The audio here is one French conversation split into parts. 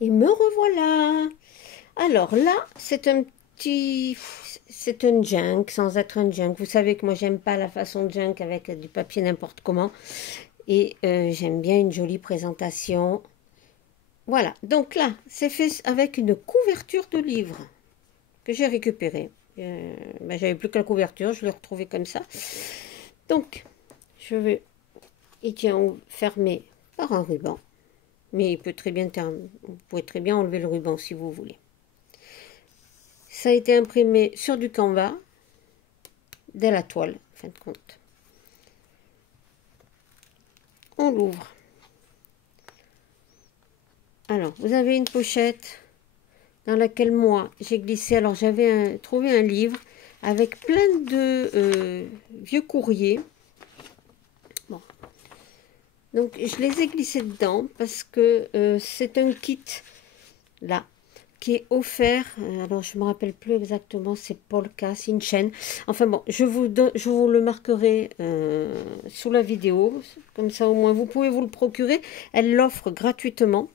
Et me revoilà. Alors là, c'est un junk sans être un junk. Vous savez que moi j'aime pas la façon junk avec du papier n'importe comment. Et j'aime bien une jolie présentation. Voilà, donc là, c'est fait avec une couverture de livre que j'ai récupérée. J'avais plus que la couverture, je l'ai retrouvée comme ça. Donc, je vais, il tient fermé par un ruban. Mais il peut très bien, vous pouvez très bien enlever le ruban si vous voulez. Ça a été imprimé sur du canvas, de la toile, en fin de compte. On l'ouvre. Alors, vous avez une pochette dans laquelle moi, j'ai glissé. Alors, j'avais trouvé un livre avec plein de vieux courriers. Bon. Donc, je les ai glissés dedans parce que c'est un kit, là, qui est offert. Alors, je ne me rappelle plus exactement, c'est Polka, c'est une chaîne. Enfin bon, je vous le marquerai sous la vidéo. Comme ça, au moins, vous pouvez vous le procurer. Elle l'offre gratuitement.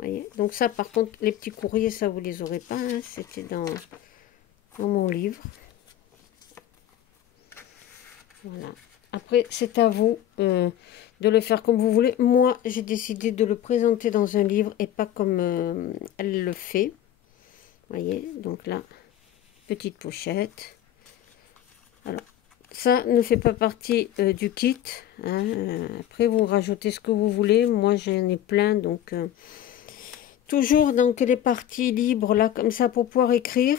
Voyez, donc ça, par contre, les petits courriers, ça, vous les aurez pas. Hein. C'était dans mon livre. Voilà. Après, c'est à vous de le faire comme vous voulez. Moi, j'ai décidé de le présenter dans un livre et pas comme elle le fait. Voyez, donc là, petite pochette. Alors, ça ne fait pas partie du kit. Hein. Après, vous rajoutez ce que vous voulez. Moi, j'en ai plein, donc toujours donc les parties libres là, comme ça, pour pouvoir écrire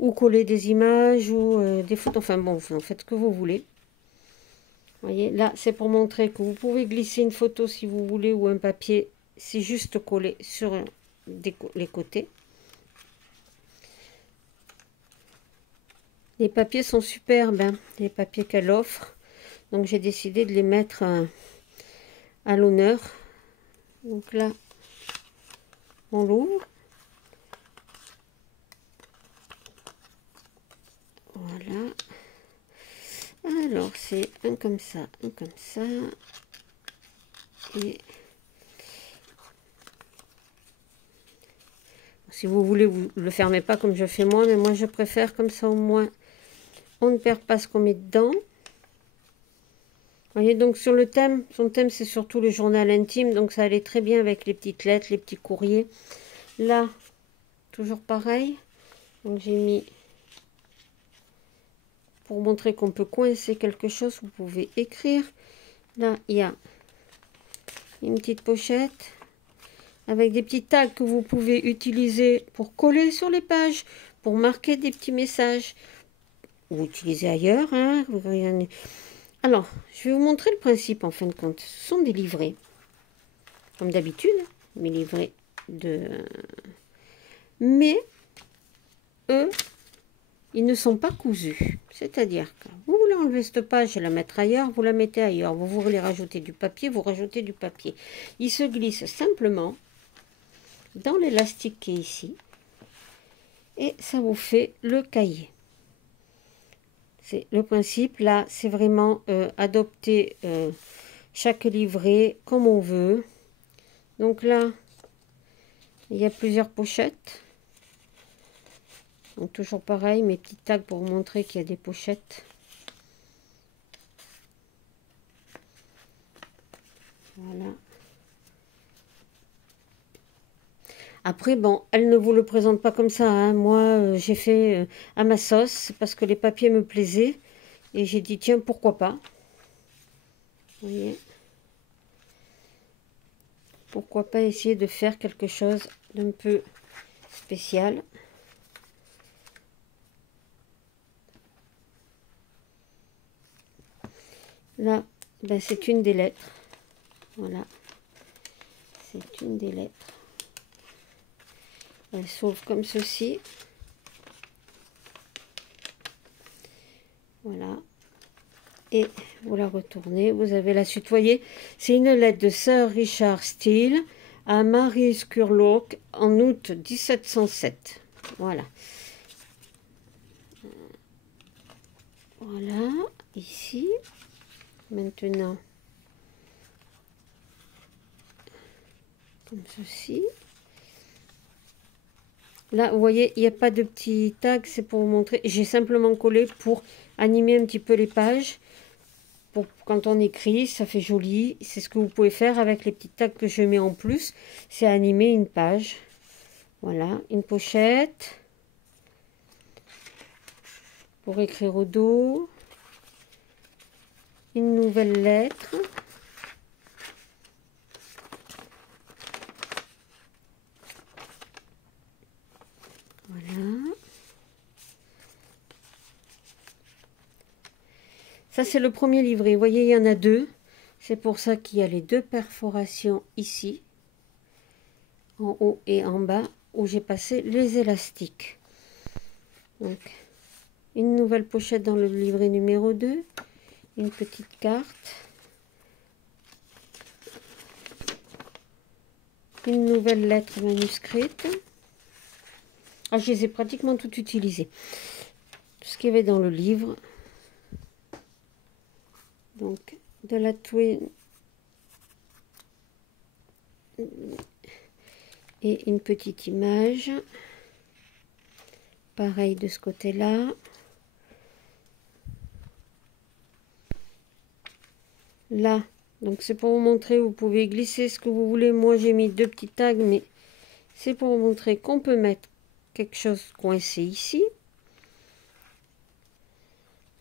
ou coller des images ou des photos. Enfin bon, vous en faites ce que vous voulez. Voyez, là, c'est pour montrer que vous pouvez glisser une photo si vous voulez ou un papier. C'est juste collé sur les côtés. Les papiers sont superbes, hein, les papiers qu'elle offre. Donc, j'ai décidé de les mettre à l'honneur. Donc là, on l'ouvre. Voilà. Alors, c'est un comme ça, un comme ça. Et si vous voulez, vous ne le fermez pas comme je fais moi, mais moi, je préfère comme ça au moins. On ne perd pas ce qu'on met dedans. Voyez, donc sur le thème, son thème c'est surtout le journal intime, donc ça allait très bien avec les petites lettres, les petits courriers. Là, toujours pareil. Donc j'ai mis, pour montrer qu'on peut coincer quelque chose, vous pouvez écrire. Là, il y a une petite pochette avec des petits tags que vous pouvez utiliser pour coller sur les pages, pour marquer des petits messages, ou utiliser ailleurs. Hein. Alors, je vais vous montrer le principe en fin de compte. Ce sont des livrets, comme d'habitude, mes livrets de... Mais, eux, ils ne sont pas cousus. C'est-à-dire que vous voulez enlever cette page et la mettre ailleurs, vous la mettez ailleurs. Vous voulez rajouter du papier, vous rajoutez du papier. Ils se glissent simplement dans l'élastique qui est ici. Et ça vous fait le cahier. C'est le principe. Là, c'est vraiment adopter chaque livret comme on veut. Donc là, il y a plusieurs pochettes. Donc toujours pareil, mes petits tags pour vous montrer qu'il y a des pochettes. Voilà. Après, bon, elle ne vous le présente pas comme ça. Hein. Moi, j'ai fait à ma sauce parce que les papiers me plaisaient. Et j'ai dit, tiens, pourquoi pas. Vous voyez, pourquoi pas essayer de faire quelque chose d'un peu spécial. Là, ben, c'est une des lettres. Voilà. C'est une des lettres. Elle s'ouvre comme ceci. Voilà. Et vous la retournez. Vous avez la suite. Vous voyez, c'est une lettre de Sir Richard Steele à Marie Scurlock en août 1707. Voilà. Voilà. Ici. Maintenant. Comme ceci. Là, vous voyez, il n'y a pas de petit tag, c'est pour vous montrer. J'ai simplement collé pour animer un petit peu les pages. Pour quand on écrit, ça fait joli. C'est ce que vous pouvez faire avec les petits tags que je mets en plus. C'est animer une page. Voilà, une pochette. Pour écrire au dos. Une nouvelle lettre. Voilà. Ça, c'est le premier livret. Vous voyez, il y en a deux. C'est pour ça qu'il y a les deux perforations ici, en haut et en bas, où j'ai passé les élastiques. Donc, une nouvelle pochette dans le livret numéro 2. Une petite carte. Une nouvelle lettre manuscrite. Ah, je les ai pratiquement toutes utilisées. Tout ce qu'il y avait dans le livre. Donc, de la twin et une petite image. Pareil de ce côté-là. Là, donc c'est pour vous montrer, vous pouvez glisser ce que vous voulez. Moi, j'ai mis deux petits tags, mais c'est pour vous montrer qu'on peut mettre quelque chose coincé ici.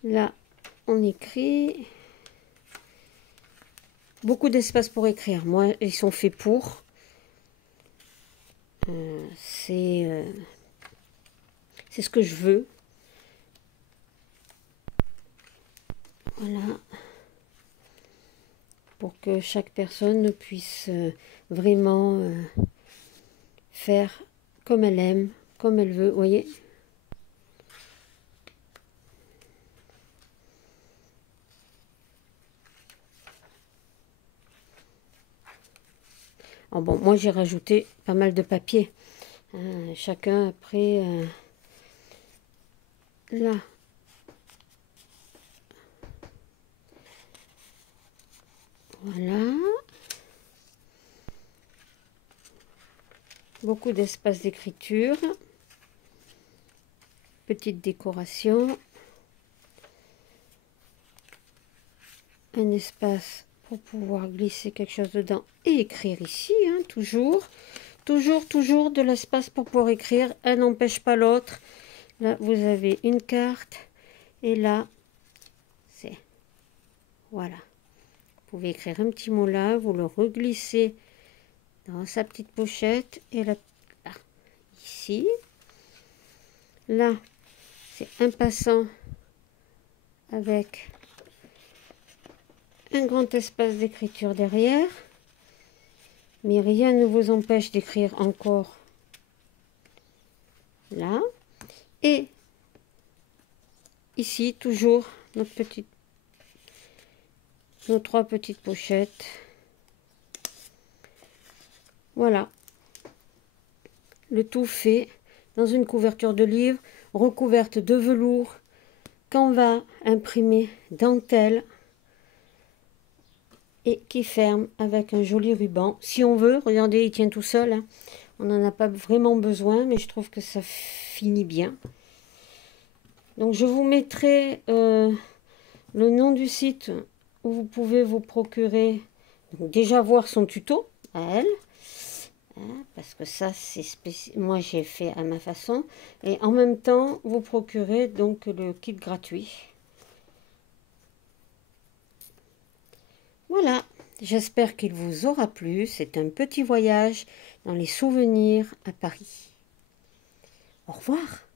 Là, on écrit. Beaucoup d'espace pour écrire. Moi, ils sont faits pour. C'est ce que je veux. Voilà. Pour que chaque personne puisse vraiment faire comme elle aime, comme elle veut. Vous voyez ? Oh bon, moi j'ai rajouté pas mal de papier. Chacun après là. Voilà. Beaucoup d'espace d'écriture. Petite décoration. Un espace pour pouvoir glisser quelque chose dedans et écrire ici, hein, toujours de l'espace pour pouvoir écrire. Un n'empêche pas l'autre. Là, vous avez une carte et là, c'est voilà. Vous pouvez écrire un petit mot là, vous le reglissez dans sa petite pochette et là, ici. Là, c'est un passant avec un grand espace d'écriture derrière. Mais rien ne vous empêche d'écrire encore là. Et ici, toujours nos trois petites pochettes. Voilà. Le tout fait dans une couverture de livre, recouverte de velours, canevas imprimé, dentelle, et qui ferme avec un joli ruban. Si on veut, regardez, il tient tout seul. Hein. On n'en a pas vraiment besoin, mais je trouve que ça finit bien. Donc je vous mettrai le nom du site où vous pouvez vous procurer, donc déjà voir son tuto à elle. Parce que ça, c'est spécial. Moi, j'ai fait à ma façon. Et en même temps, vous procurez donc le kit gratuit. Voilà. J'espère qu'il vous aura plu. C'est un petit voyage dans les souvenirs à Paris. Au revoir.